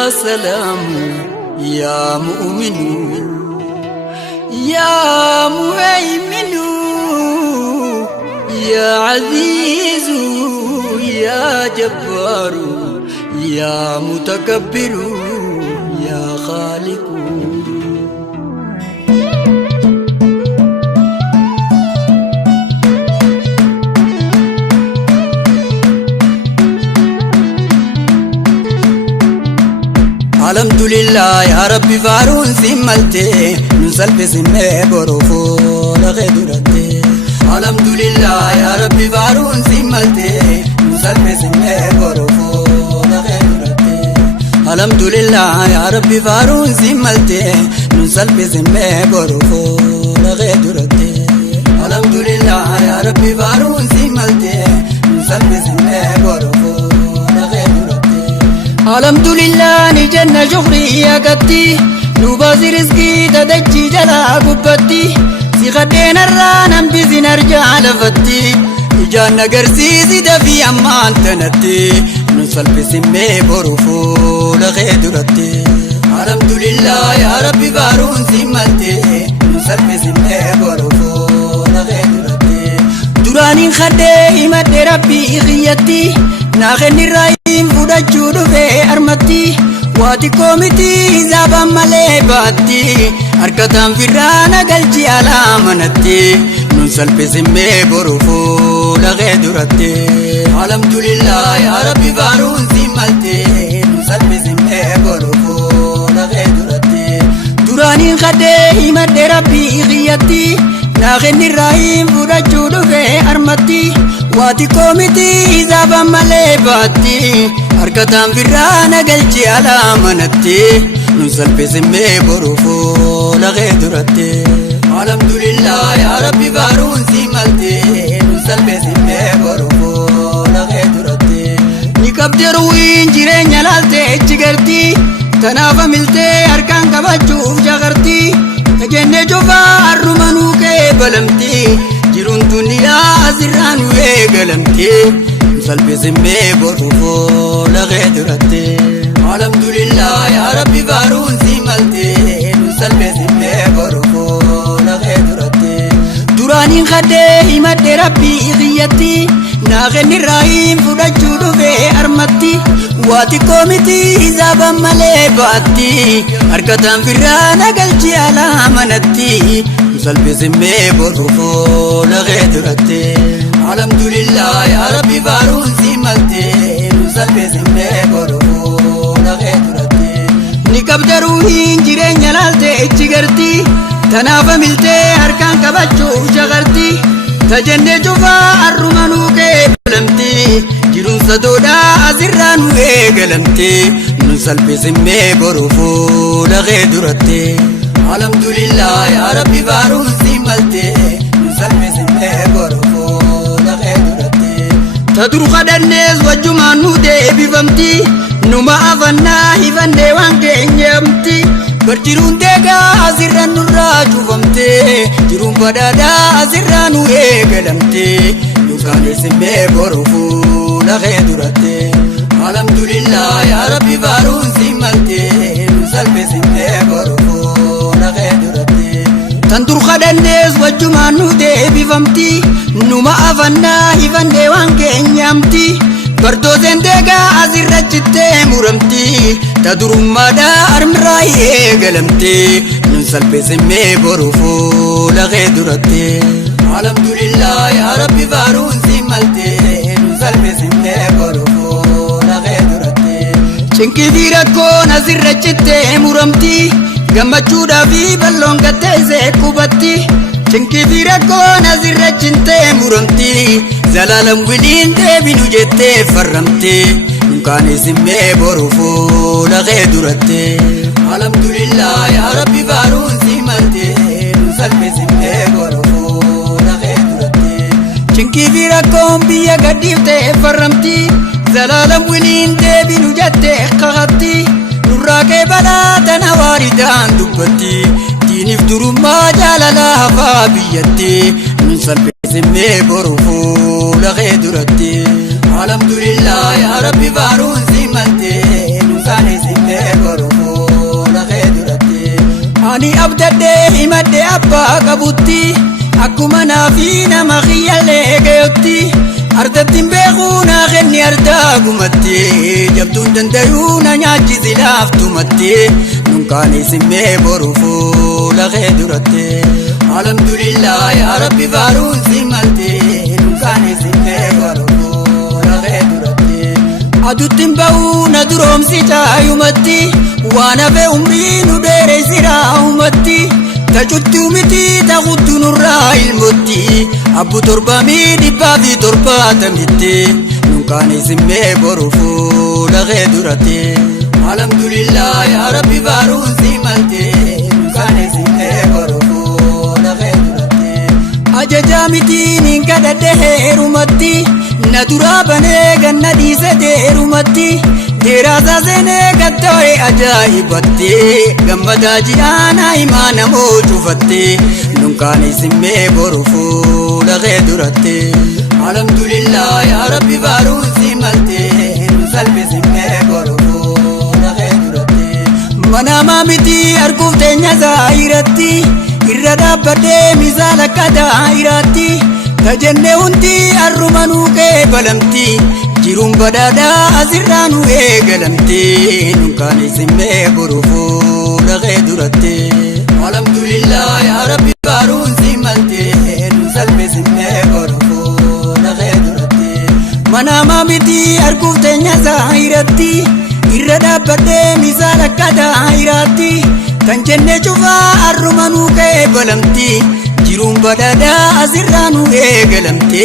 يا سلام يا مؤمن يا مهيمن يا عزيز يا جبار يا متكبر يا خالق الحمد لله يا ربي فارون سملتي نسلب سمي بروفو لغدرتي الحمد لله يا ربي فارون سملتي نسلب سمي بروفو لغدرتي الحمد لله يا ربي فارون سملتي نسلب سمي بروفو لغدرتي الحمد لله يا ربي فارون سملتي نسلب سمي بروفو الحمد لله نجنا شغري يا قدي نبازي رزقي تدجي جلا قبتي سيخدين الرانا بزي نرجع لفتي إجانا قرسيسي دفي أمان تنتي نصل بسمي بروفو لغيدرتي الحمد لله يا ربي بارون سمالتي نصل بسمي بروفو لغيدرتي دراني خدي مدي ربي غيتي ناخني الرايم فودجو دفي أرمتي واتي كوميتي زابا مالي باتي أركتان فرانا قلجي على منتي ننسل بسمي بروفو لغيدرتي الحمد لله يا ربي بارون سمالتي ننسل بسمي بروفو لغيدرتي دراني خدي مدي ربي غيتي ناخني الرايم فودجو دفي أرمتي واتي كوميتي زابا مالي باتي أركتان فرانا قلجي على منتي ننسل بسمي بروفو لغيدرتي الحمد لله يا ربي بارون سمالتي ننسل بسمي بروفو لغيدرتي نكبدروين جيرين يلالتي اجغرتي تنافا ملتي أركان كبجوف جغرتي تجنة جوفا الرمانو كبلمتي جيرون دنيا أزران ويقلمتي نسل بسمي بروفو لغيدرتي الحمد لله يا ربي بارون سمالتي نسل بسمي بروفو لغيدرتي دراني خدي مدي ربي غيتي ناغني الرايم فودجو دفي أرمتي واتي كوميتي زابا مالي باتي أركتان فرانا قلجي على منتي نسل بسمي بروفو لغيدرتي الحمد لله يا ربي بارون سمالتي نسل بسمي بروفو لغيدرتي نكبدروين جيرين يلالتي اجغرتي تنافا ملتي أركان كبجو شغرتي تجنة جوفا الرمانو كبلمتي جيرون سدودا أزران ويقلمتي نسل بسمي بروفو لغيدرتي الحمد لله يا ربي بارون سمالتي نسل بسمي بروفو لغيدرتي تدرو خدنيز وجمان نودي بفمتي نما أفنا هفن ديوان كينيمتي برجرون ديغا أزران نراجو فمتي جرون بدادا أزران ويقلمتي نكان سمي بروفو لغيدرتي الحمد لله يا ربي بارون سمالتي نسل بسمي بروفو لغيدرتي تندر خدنيز وجمان نودي بفمتي نما أفنا هفن ديوان كينيمتي بردو زندگا أزرجتي مرمتي تدرم مدى أرمراي قلمتي ننسل بسمي بروفو لغيدرتي الحمد لله يا ربي بارون سمالتي ننسل بسمي بروفو لغيدرتي شنكي ديركو نزرجتي مرمتي قمتشودا في بلون قتيزي كوبتي شنكي ديركو نزرجتي مرمتي زلالم ولين تبينو جتي فرمتي نكان سمي بروفو لغيدرتي الحمد لله يا ربي بارون سمالتي نسل بسمي بروفو لغيدرتي شنكي فيراكم بيا قديفتي فرمتي زلالم ولين تبينو جتي خغتي نراكي بلا تنواردان دبتي ديني فدرو ما جالالها فابيتي نسل بسمي بروفو لغيدرتي الحمد لله يا ربي بارون سمالتي نساني سمي Ani abdadde himadde abbaa qabutti akkuma naafi nama khiyyallee gayotti ardattiin beekuu naa kenni ardaa gumatti jabduun dandayuu na nyaachisi laaftumatti nunkaanii simmee boru fuula kee duratti alhamdulillah yaa rabbi baaruun si malte nunkaanii simmee boru fuula kee duratti aduttiin bahuu na duroomsi caayumatti waan hafe umrii nu dheereysi raahumatti tajuttuu miti taqutu nurraa ilmotti abbu torbamii dhibbaa fi torbaatamitti nunkaanii simmee boru fuula kee duratti alhamdulillah yaa rabbi baaruun si malte nunkaanii simmee boru fuula kee duratti ajajaa mitiin hin kadhadhe heerumatti na duraa banee ganna dhiise deerumatti Deraasa seenee kattoo'ee ajaa'ibatti gammadaa ji'aana himaa namoo cufatte nunkaanii simmee boru fuula kee duratti alhamdulillah yaa rabbi baaruun si malte nu salphi simmee boru fuula kee duratti manamaa miti arguuf teenya zaahiratti irra dhaabbadhee misaala akka daahiraatti tajenne hundi arrumanuu kee balamti jiruun badhaadhaa asirraa nu eegalamti nunkaanii simmee boru fuula kee duratti alhamdulillah yaa rabbi baaruun si malte nu salphi simmee boru fuula kee duratti manamaa miti arguuf teenya zaahiratti irra dhaabbadhee misaala akka daahiraatti kan jenne cufaa arrumanuu kee balamti jiruun badhaadhaa asirraa nu eegalamti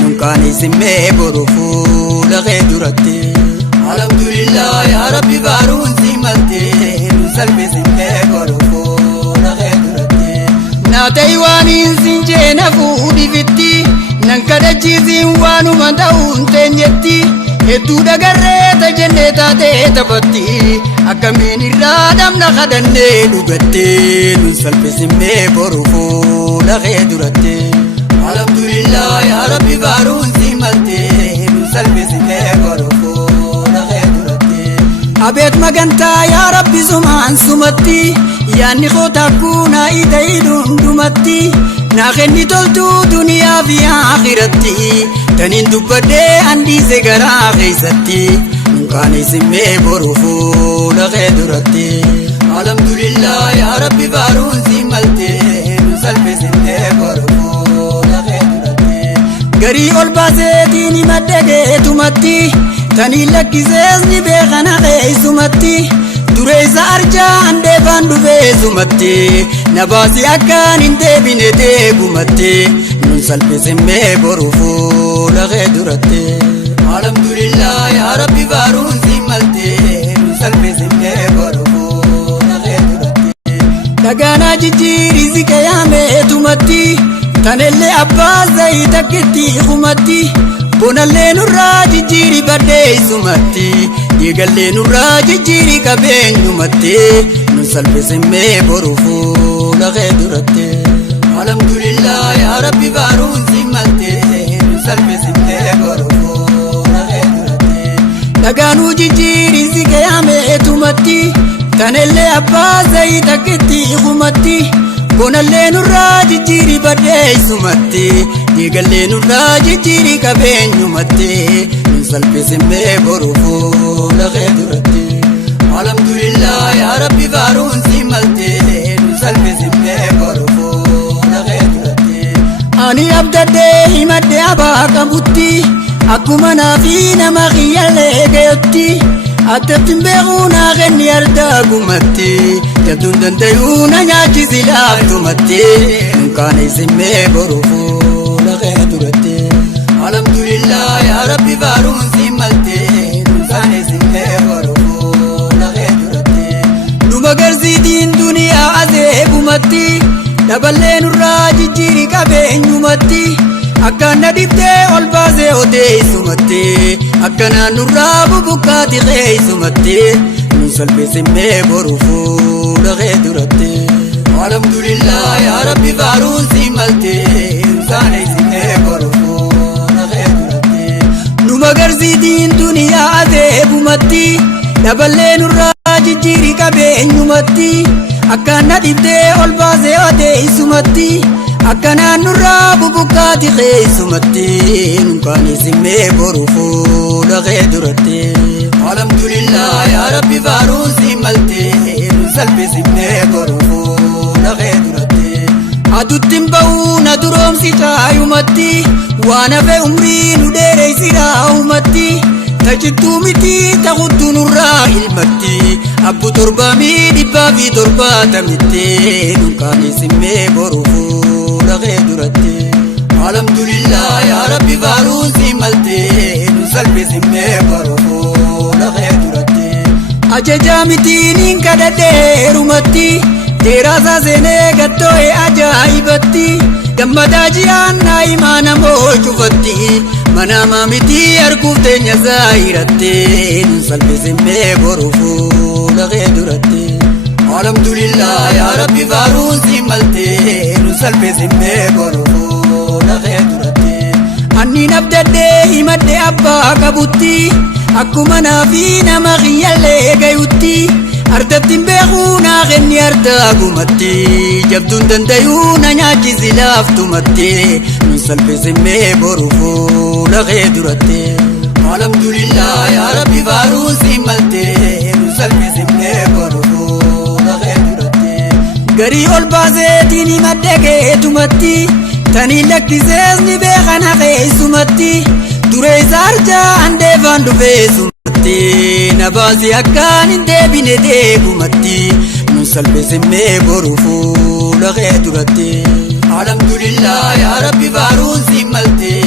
nunkaanii simmee boru fuula kee duratti alhamdulillah yaa rabbi baaruun si malte nu salphi simmee boru fuula kee duratti naa ta'i waaniin sin jeena fuudhifitti nan kadhachiisiin waanuma ta'uun teenyetti hedduu dhagarree tajennee taatee taphatti akkamiin irraa dhabna kadhannee dhugatte nun salphi simmee boru fuula kee duratti alhamdulillah yaa rabbi baaruun si malte nu salphi simmee boru fuula kee duratti abeet magantaa yaa rabbi sumaan sumatti yaanni koota akkuunaa ita'ii dhundhumatti naa kenni toltuu duniyaa fi akhiratti taniin dubbadhee andiise garaa keeysatti nunkaanii simmee boru fuula kee duratti alhamdulillah yaa rabbi baaruun si malte nu salphi simmee boru fuula kee duratti garii ol baaseetiin himadhe geetumatti taniin lakkisees ni beekana keeysumatti dureessa arjaa andeefaan dhufeesumatti na baasi akkaan hin deebine deegumatti nun salphi simmee boru fuula kee duratti alhamdulillah yaa rabbi baaruun si malte nun salphi simmee boru fuula kee duratti dhagaanaa jijjiirii si qiyaameetumatti tanellee abbaa zayii takkitti humatti bonallee nurraa jijjiiri badheessumatti dhiigallee nurraa jijjiiri qabeenyumatti nun salphi simmee boru fuula kee duratti alhamdulillah yaa rabbi baaruun si malte nun salphi simmee boru fuula kee duratti dhagaanuu jijjiiri si qiyaameetumatti tanellee abbaa zayii takkitti humatti bonallee nurraa jijjiiri badheessumatti dhiigallee nurraa jijjiiri qabeenyumatti nun salphi simmee boru fuula kee duratti alhamdulillah yaa rabbi baaruun si malte nun salphi simmee boru fuula kee duratti ani abdadhee himadhe abaa qabutti akkuma naafi nama khiyyallee gayotti addattiin beekuu naa kenni ardaa gumatti jabduun dandayuu na nyaachisi laaftumatti nunkaanii simmee boru fuula kee duratti alhamdulillah yaa rabbi baaruun si malte nunkaanii simmee boru fuula kee duratti nu magarsiitiin duniyaa azeegumatti daballee nurraa jijjiiri qabeenyumatti akkaan na dhiftee ol baasee odeessumatti akkanaan nurraa bubukkaati keeysumatti nun salphi simmee boru fuula kee duratti alhamdulillah yaa rabbi baaruun si malte nunkaanii simmee boru fuula kee duratti nu magarsiitiin duniyaa azeegumatti daballee nurraa jijjiiri qabeenyumatti akkana dhibdee ol baasee odee isumatti akkanaan nurraa bubukkaati keessumatti nunkaani simmee boru fuula kee duratti alhamdulillah yaa rabbi faaruusi maltee nu salphisimmee boru fuula kee duratti aduttiin bahuu na duroomsi taayumatti waan hafe umrii nu dheereysira umatti tajittuu miti taqudduu nurraa ilmatti abbu torbamii dhibbaa fi torbaatamitti nunkaani simmee boru fuula kee duratti alhamdulillah yaa rabbi faaruusi maltee nu salphisimmee boru fuula kee duratti ajajaa mitiin kadhadheerumatti teeraasaa seenee gattoo'e ajaa'ibatti gammadaa ji'aannaa imaana moo cufatti manamaa miti arguuf teenya zaahiratti nu salphisimmee boru fuula kee duratti alhamdulillah yaa rabbi faaruusi maltee nu salphisimmee boru fuula kee duratti anniin abdaddee himadhe abbaa qabutti akkuma naafi nama kiyyallee gayutti ardattiin beekuu naa kenni ardaa gumatti jabduun dandayuu na nyaachisi laaftumatti nu salphisimmee boru fuula kee duratti alhamdulillah yaa rabbi faaruusi maltee nu salphisimmee boru fuula kee duratti garii ol baaseetiin himadhe keetumatti tanii lakkisees ni beekan haqeessumatti duree isaa arjaa handeefaan dhufeessumatti na baasi akkaan hin deebine deegumatti nu salphisimmee boru fuula kee duratti alhamdulillah yaa rabbi faaruusi maltee